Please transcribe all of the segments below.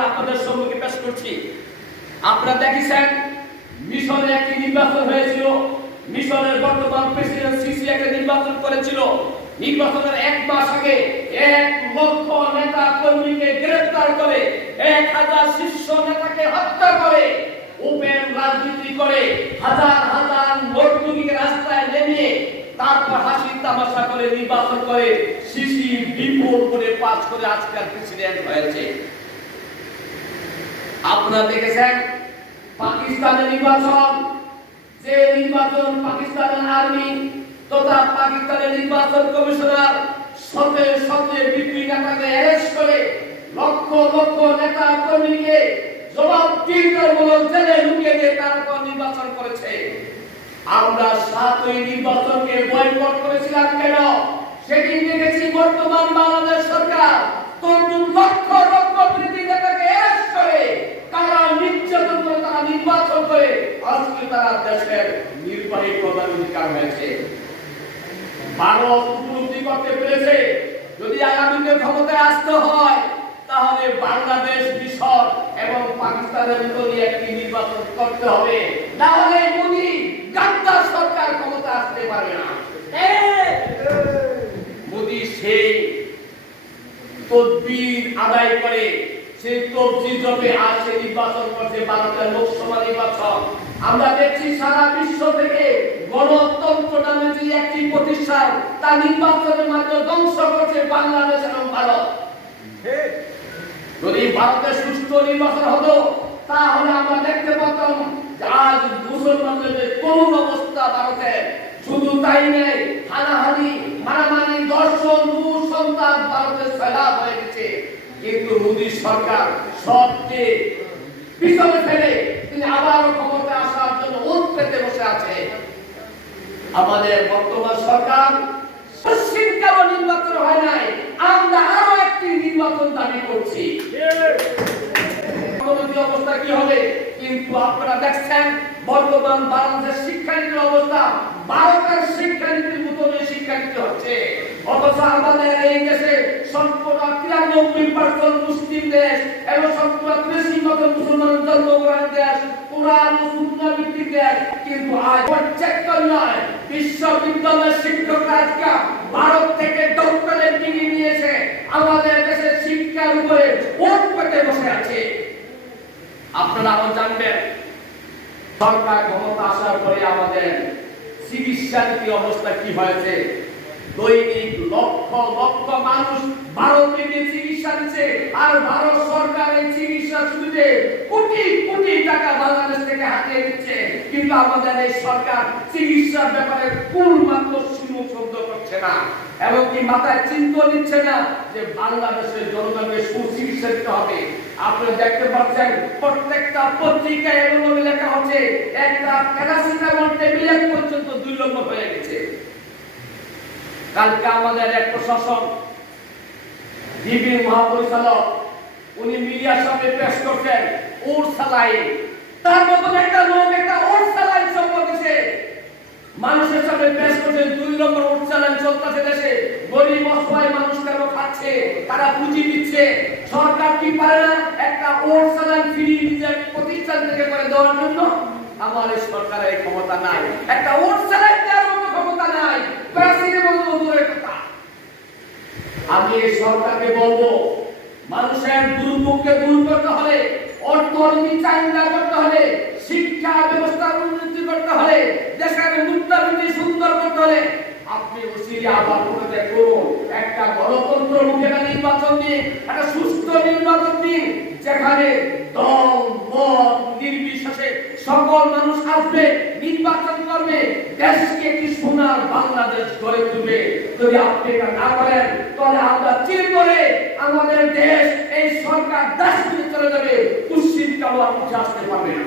আপনাদের সম্মুখে পেশ করছি। আপনারা দেখেছেন মিশরে একটি নির্বাচন হয়েছিল। মিশরের বর্তমান প্রেসিডেন্ট সিসি একটা নির্বাচন করেছিল। নির্বাচনের 1 মাস আগে 1 লক্ষ নেতা কর্মীকে গ্রেফতার করে 1000 শীর্ষ নেতাকে হত্যা করে ওপেন রাজনীতি করে হাজার হাজার ভোটযুগীকে রাস্তায় নেমে তারপর হাসি তামাশা করে নির্বাচন করে সিসি বিপুল করে পাস করে আজকের প্রেসিডেন্ট হয়েছে। আপনারা দেখেছেন পাকিস্তানের নির্বাচন, যে নির্বাচন পাকিস্তানের আর্মি তথা পাকিস্তানের নির্বাচন কমিশনার শতে শতে বিপ্লবী নেতাকে অ্যারেস্ট করে লক্ষ লক্ষ নেতা কর্মীকে জবাবদিহিতামূলক জেলে ঢুকিয়ে দিয়ে তারপর নির্বাচন করেছে। আমরা 7ই নির্বাচনকে বয়কট করেছিলাম কেন? সেটি দেখেছি বর্তমান বাংলাদেশ সরকার তরুণ লক্ষ লক্ষ বিপ্লবী নেতাকে অ্যারেস্ট করে তারা নির্যাতন করে তারা নির্বাচন করে আজকে তারা দেশের নির্বাহী প্রধান অধিকার হয়েছে। ভারত উপলব্ধি করতে পেরেছে যদি আগামীতে ক্ষমতায় আসতে হয় তাহলে বাংলাদেশ, মিশর এবং পাকিস্তানের ভিতরে একটি নির্বাচন করতে হবে, না হলে মোদি গাদ্দার সরকার ক্ষমতা আসতে পারবে না। মোদি সেই তদবির আদায় করে সেই তদবির জপে আজ সে নির্বাচন করছে ভারতের লোকসভা নির্বাচন। আমরা দেখছি সারা বিশ্ব থেকে গণতন্ত্র নামে যে একটি প্রতিষ্ঠান তা নির্বাচনের মাধ্যমে ধ্বংস করছে বাংলাদেশ এবং ভারত। যদি ভারতের সুষ্ঠু নির্বাচন হতো তাহলে আমরা দেখতে পেতাম যে আজ মুসলমানদের যে করুণ অবস্থা ভারতে, শুধু তাই নেই, হানাহানি মারামারি দর্শন সন্তান ভারতের সয়লাব হয়ে গেছে। কিন্তু মোদী সরকার সবকে পিছনে ফেলে তিনি আবারও ক্ষমতা আসার জন্য ওত পেতে বসে আছে। আমাদের বর্তমান সরকার কেন নির্বাচন হয় নাই, আমরা আরো একটি নির্বাচন দাবি করছি। অবস্থা কি হবে? কিন্তু আপনারা দেখছেন বর্তমান বাংলাদেশ শিক্ষানীতির অবস্থা ভারতের শিক্ষানীতির মতন শিক্ষানীতি হচ্ছে। অথচ আমাদের এই দেশে শতকরা 93% মুসলিম দেশ এবং শতকরা 83% মুসলমান জন্মগ্রহণ দেশ, কোরআন ও সুন্নাহ ভিত্তিক দেশ। কিন্তু আজ প্রত্যেকটা নয়, বিশ্ববিদ্যালয়ের শিক্ষকরা আজকে ভারত থেকে ডক্টরেট ডিগ্রি নিয়েছে, আমাদের দেশের শিক্ষার উপরে ওত পেতে বসে আছে। আপনারা জানবেন সরকার ক্ষমতা আসার পরে আমাদের চিকিৎসা নীতি অবস্থা কি হয়েছে। দৈনিক লক্ষ লক্ষ মানুষ ভারতে গিয়ে চিকিৎসা নিচ্ছে, আর ভারত সরকার এই চিকিৎসা সুবিধে কোটি কোটি টাকা বাংলাদেশ থেকে হাতিয়ে দিচ্ছে। কিন্তু আমাদের এই সরকার চিকিৎসার ব্যাপারে কোন মাত্র সুযোগ শব্দ করছে না, এমনকি মাথায় চিন্তা নিচ্ছে না যে বাংলাদেশের জনগণকে সুচিকিৎসা দিতে হবে। আপনারা দেখতে পাচ্ছেন প্রত্যেকটা পত্রিকায় এমন লেখা হচ্ছে একটা প্যারাসিটামল ট্যাবলেট পর্যন্ত 2 নম্বর হয়ে গেছে। কালকে আমাদের এক প্রশাসন ডিবির মহাপরিচালক উনি মিডিয়ার সামনে পেশ করছেন ওর সালাইন, তার মতন একটা লোক একটা ওর সালাইন সম্পর্কে মানুষের সামনে পেশ করছেন। 2 নম্বর ওর সালাইন চলতেছে দেশে, গরিব অসহায় মানুষ কেন খাচ্ছে, তারা পুঁজি দিচ্ছে। সরকার কি পারে না একটা ওর সালাইন ফ্রি নিজের প্রতিষ্ঠান থেকে করে দেওয়ার জন্য? আমার এই সরকারের এই ক্ষমতা নাই, একটা ওর সালাইন দেওয়ার মতো ক্ষমতা নাই। আমি এই সরকারকে বলবো মানুষের দুর্ভোগকে দূর করতে হলে, অর্থনীতি চাঙ্গা করতে হলে, শিক্ষা ব্যবস্থার উন্নতি করতে হলে, দেশের মুদ্রানীতি সুন্দর করতে হলে আপনি ওসিরি আবার করতে করুন একটা গণতন্ত্র মুখে নির্বাচন দিন, একটা সুস্থ নির্বাচন দিন যেখানে দল মত নির্বিশেষে সকল মানুষ আসবে, নির্বাচন করবে, দেশকে কি সোনার বাংলাদেশ গড়ে তুলবে। যদি আপনি এটা না করেন তাহলে আমরা চিরতরে আমাদের দেশ এই সরকার ডাস্টবিনে চলে যাবে, কুশ্চিত কালো আর উঠে আসতে পারবে না।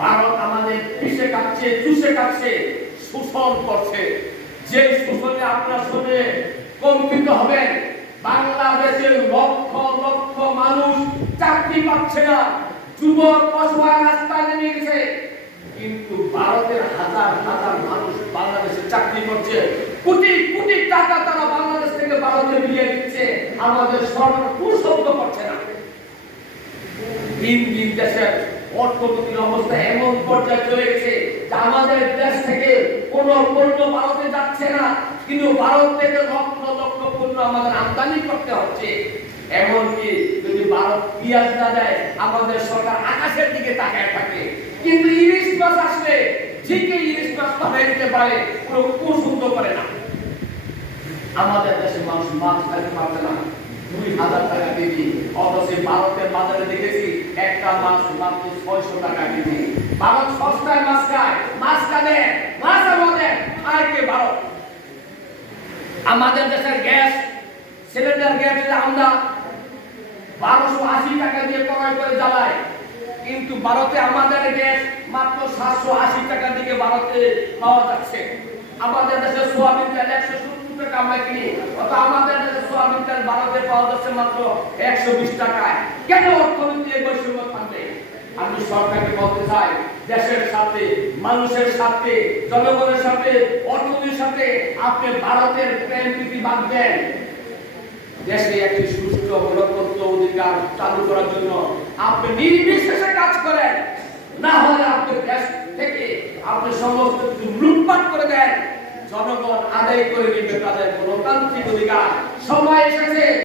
ভারত আমাদের পিষে কাটছে, চুষে কাটছে, শোষণ করছে। যে শোষণে আপনার শুনে কম্পিত হবেন। বাংলাদেশের লক্ষ লক্ষ মানুষ চাকরি পাচ্ছে না, যুবক অসহায় রাস্তায় নেমে গেছে, কিন্তু ভারতের হাজার হাজার মানুষ বাংলাদেশে চাকরি করছে। কোটি কোটি টাকা তারা বাংলাদেশ থেকে ভারতে বিলিয়ে দিচ্ছে, আমাদের সরকার কোন শব্দ করছে না। দিন দিন দেশের অর্থনৈতিক অবস্থা এমন পর্যায়ে চলে গেছে যে আমাদের দেশ থেকে কোনো পণ্য ভারতে যাচ্ছে না, কিন্তু ভারত থেকে লক্ষ লক্ষ পণ্য আমাদের আমদানি করতে হচ্ছে। এমনকি যদি ভারত পেঁয়াজ না দেয়, আমাদের সরকার আকাশের দিকে তাকায় থাকে। কিন্তু ইলিশ মাছ আসলে ঠিকই ইলিশ মাছ পাঠিয়ে দিতে পারে, কোনো কুসুদ্ধ করে না। আমাদের দেশে মানুষ মাছ খাইতে পারছে না, 2000 টাকা কেজি, অথচ ভারতের বাজারে দেখেছি একটা মাছ মাত্র 600 টাকা কেজি। ভারত সস্তায় মাছ খায়, মাছ কাটে, মাছ আমাদের আর কে ভারত। আমাদের দেশের গ্যাস সিলিন্ডার গ্যাস আমরা 1280 টাকা দিয়ে ক্রয় করে জ্বালাই, কিন্তু ভারতে আমাদের গ্যাস মাত্র 780 টাকা দিয়ে ভারতে পাওয়া যাচ্ছে। আমাদের দেশে সোয়াবিন তেল 170 টাকা আমরা কিনি, অথচ আমাদের দেশে সোয়াবিন তেল ভারতে পাওয়া যাচ্ছে মাত্র 120 টাকায়। কেন অর্থনীতি এই বৈষম্য থাকবে? আমি সরকারকে বলতে চাই, দেশের সাথে, মানুষের সাথে, জনগণের সাথে, অর্থনীতির সাথে আপনি ভারতের প্রেম প্রীতি বাদ দেন। দেশে একটি সুষ্ঠু গণতন্ত্র অধিকার চালু করার জন্য আপনি নির্বিশেষে কাজ করেন, না হলে আপনি দেশ থেকে আপনি সমস্ত কিছু লুটপাট করে দেন, জনগণ আদায় করে নিবে তাদের গণতান্ত্রিক অধিকার। সময় এসেছে।